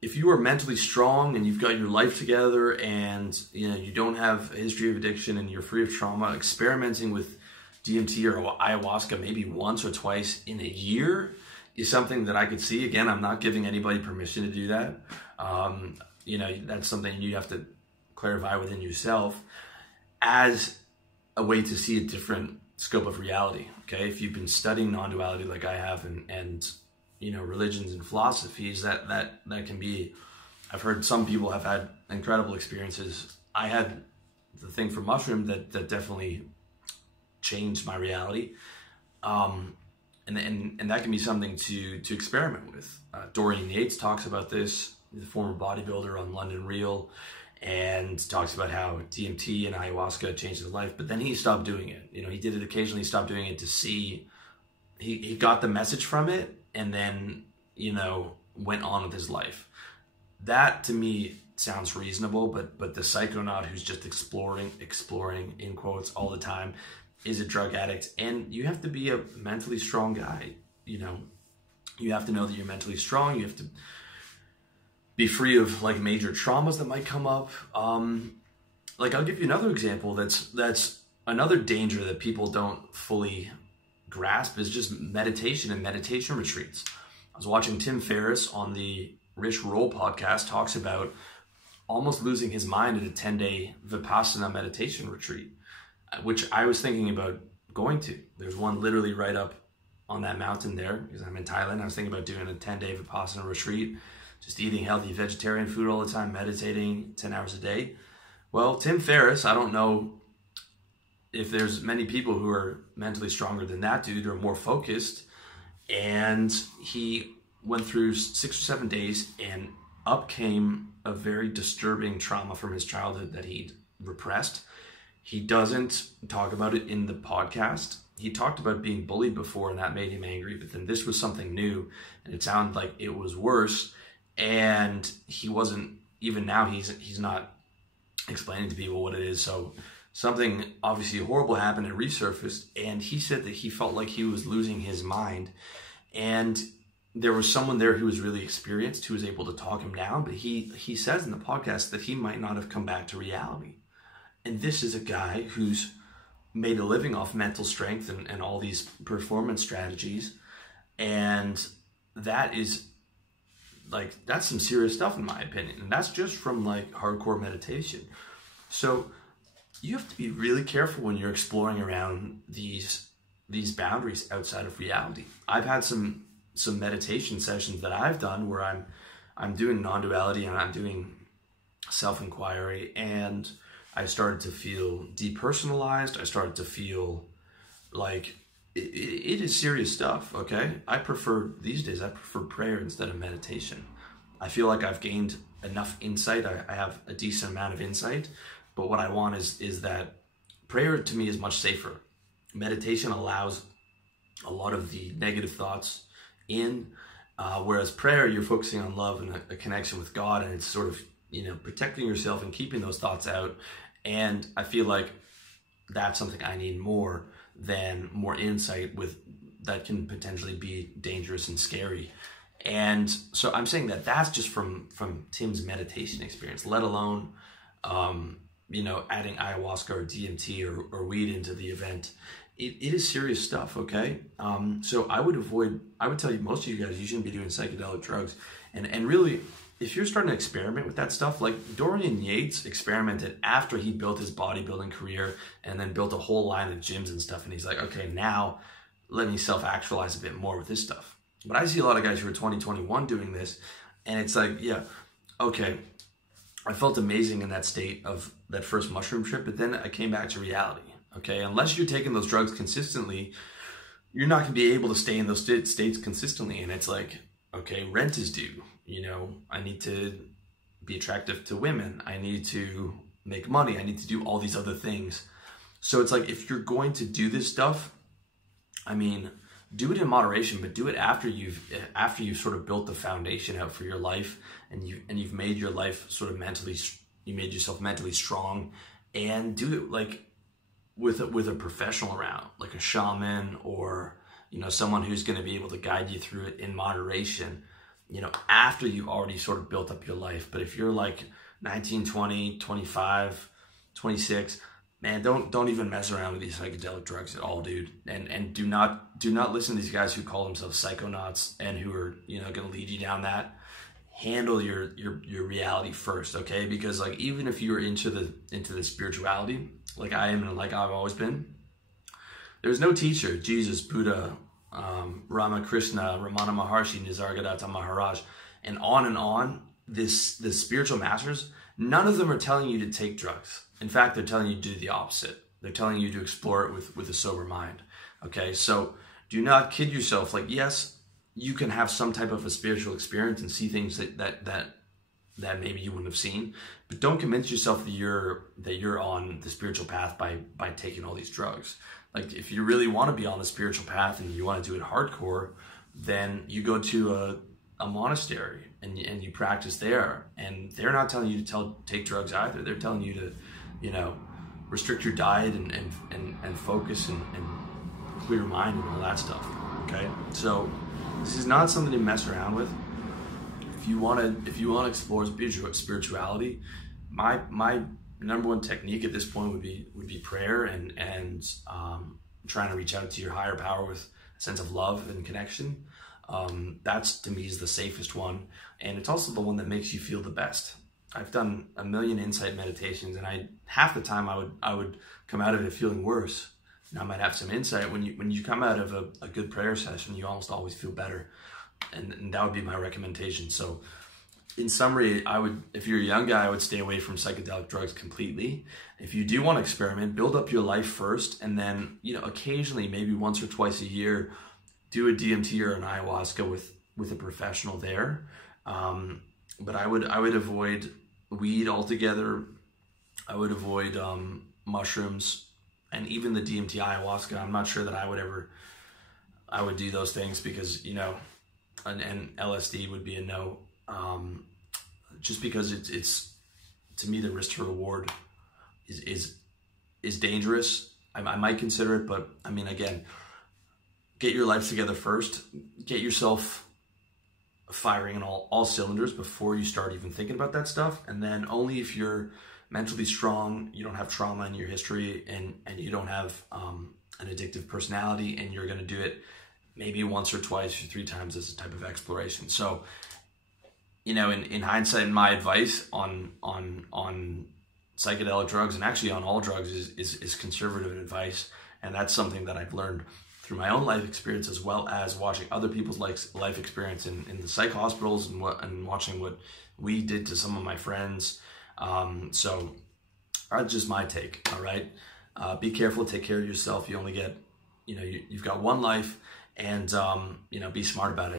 if you are mentally strong and you've got your life together and you don't have a history of addiction and you're free of trauma, experimenting with DMT or ayahuasca maybe once or twice in a year is something that I could see. Again, I'm not giving anybody permission to do that. That's something you have to clarify within yourself as a way to see a different scope of reality. Okay, if you've been studying non-duality like I have, and religions and philosophies, that can be. I've heard some people have had incredible experiences. I had the thing for mushroom that definitely changed my reality, and that can be something to experiment with. Dorian Yates talks about this, the former bodybuilder on London Real, and talks about how DMT and ayahuasca changed his life, but then he stopped doing it. He did it occasionally, stopped doing it to see, he got the message from it, and then, went on with his life. That to me sounds reasonable, but the psychonaut who's just exploring in quotes all the time is a drug addict, and you have to be a mentally strong guy. You have to know that you're mentally strong. You have to be free of like major traumas that might come up. I'll give you another example that's another danger that people don't fully grasp is just meditation and meditation retreats. I was watching Tim Ferriss on the Rich Roll podcast talks about almost losing his mind at a 10-day Vipassana meditation retreat, which I was thinking about going to. There's one literally right up on that mountain there because I'm in Thailand. I was thinking about doing a 10-day Vipassana retreat, just eating healthy vegetarian food all the time, meditating 10 hours a day. Well, Tim Ferriss, I don't know if there's many people who are mentally stronger than that dude or more focused, and he went through 6 or 7 days, and up came a very disturbing trauma from his childhood that he'd repressed. He doesn't talk about it in the podcast. He talked about being bullied before, and that made him angry, but then this was something new, and it sounded like it was worse, and he wasn't, even now, he's not explaining to people what it is. So something obviously horrible happened and resurfaced, and he said that he felt like he was losing his mind, and there was someone there who was really experienced who was able to talk him down, but he says in the podcast that he might not have come back to reality. And this is a guy who's made a living off mental strength and all these performance strategies, and that is like, that's some serious stuff in my opinion, and that's just from like hardcore meditation. So you have to be really careful when you're exploring around these boundaries outside of reality. I've had some meditation sessions that I've done where I'm doing non-duality and I'm doing self-inquiry, and I started to feel depersonalized. I started to feel like it is serious stuff, okay? These days I prefer prayer instead of meditation. I feel like I've gained enough insight. I have a decent amount of insight, but what I want is that prayer to me is much safer. Meditation allows a lot of the negative thoughts in, whereas prayer, you're focusing on love and a connection with God, and it's sort of, protecting yourself and keeping those thoughts out. And I feel like that's something I need more than more insight that can potentially be dangerous and scary. And so I'm saying that that's just from Tim's meditation experience, let alone, adding ayahuasca or DMT or weed into the event. It is serious stuff, okay? So I would tell you, most of you guys, you shouldn't be doing psychedelic drugs. And really, if you're starting to experiment with that stuff, like Dorian Yates experimented after he built his bodybuilding career and then built a whole line of gyms and stuff. And he's like, okay, now let me self-actualize a bit more with this stuff. But I see a lot of guys who are 20, 21 doing this, and it's like, yeah, okay, I felt amazing in that state of that first mushroom trip, but then I came back to reality, okay? Unless you're taking those drugs consistently, you're not going to be able to stay in those states consistently. And it's like, okay, rent is due. I need to be attractive to women. I need to make money. I need to do all these other things. So it's like, if you're going to do this stuff, I mean, do it in moderation, but do it after you've sort of built the foundation out for your life, and you've made your life sort of you made yourself mentally strong, and do it like with a professional around, like a shaman or someone who's going to be able to guide you through it in moderation. you know, after you've already sort of built up your life. But if you're like 19, 20, 25, 26, man, don't even mess around with these psychedelic drugs at all, dude. And do not listen to these guys who call themselves psychonauts and who are, you know, going to lead you down that. Handle your reality first, okay? Because like, even if you're into the spirituality, like I am and like I've always been, there's no teacher, Jesus, Buddha, Ramakrishna, Ramana Maharshi, Nisargadatta Maharaj, and on, the spiritual masters, none of them are telling you to take drugs. In fact, they're telling you to do the opposite. They're telling you to explore it with a sober mind, okay? So do not kid yourself. Like, yes, you can have some type of a spiritual experience and see things that maybe you wouldn't have seen, but don't convince yourself that you're on the spiritual path by taking all these drugs. Like, if you really want to be on the spiritual path and you want to do it hardcore, then you go to a monastery and you practice there. And they're not telling you to take drugs either. They're telling you to, you know, restrict your diet and focus and clear your mind and all that stuff. Okay, so this is not something to mess around with. If you want to explore spirituality, my number one technique at this point would be prayer and trying to reach out to your higher power with a sense of love and connection. That's, to me, is the safest one, and it's also the one that makes you feel the best. I've done a million insight meditations, and half the time I would come out of it feeling worse. And I might have some insight. When you come out of a good prayer session, you almost always feel better, and that would be my recommendation. So, in summary, if you're a young guy, I would stay away from psychedelic drugs completely. If you do want to experiment, build up your life first, and then, you know, occasionally, maybe once or twice a year, do a DMT or an ayahuasca with a professional there. But I would avoid weed altogether. I would avoid mushrooms, and even the DMT ayahuasca. I'm not sure that I would do those things, because, you know, and LSD would be a no. Just because it's to me, the risk to reward is dangerous. I might consider it, but I mean, again, get your life together first. Get yourself firing in all cylinders before you start even thinking about that stuff. And then only if you're mentally strong, you don't have trauma in your history, and you don't have an addictive personality, and you're going to do it maybe once or twice or 3 times as a type of exploration. So, you know, in hindsight, my advice on psychedelic drugs, and actually on all drugs, is conservative advice. And that's something that I've learned through my own life experience, as well as watching other people's life experience in the psych hospitals, and watching what we did to some of my friends. So that's just my take. All right. Be careful, take care of yourself. You only get, you know, you've got one life, and, you know, be smart about it.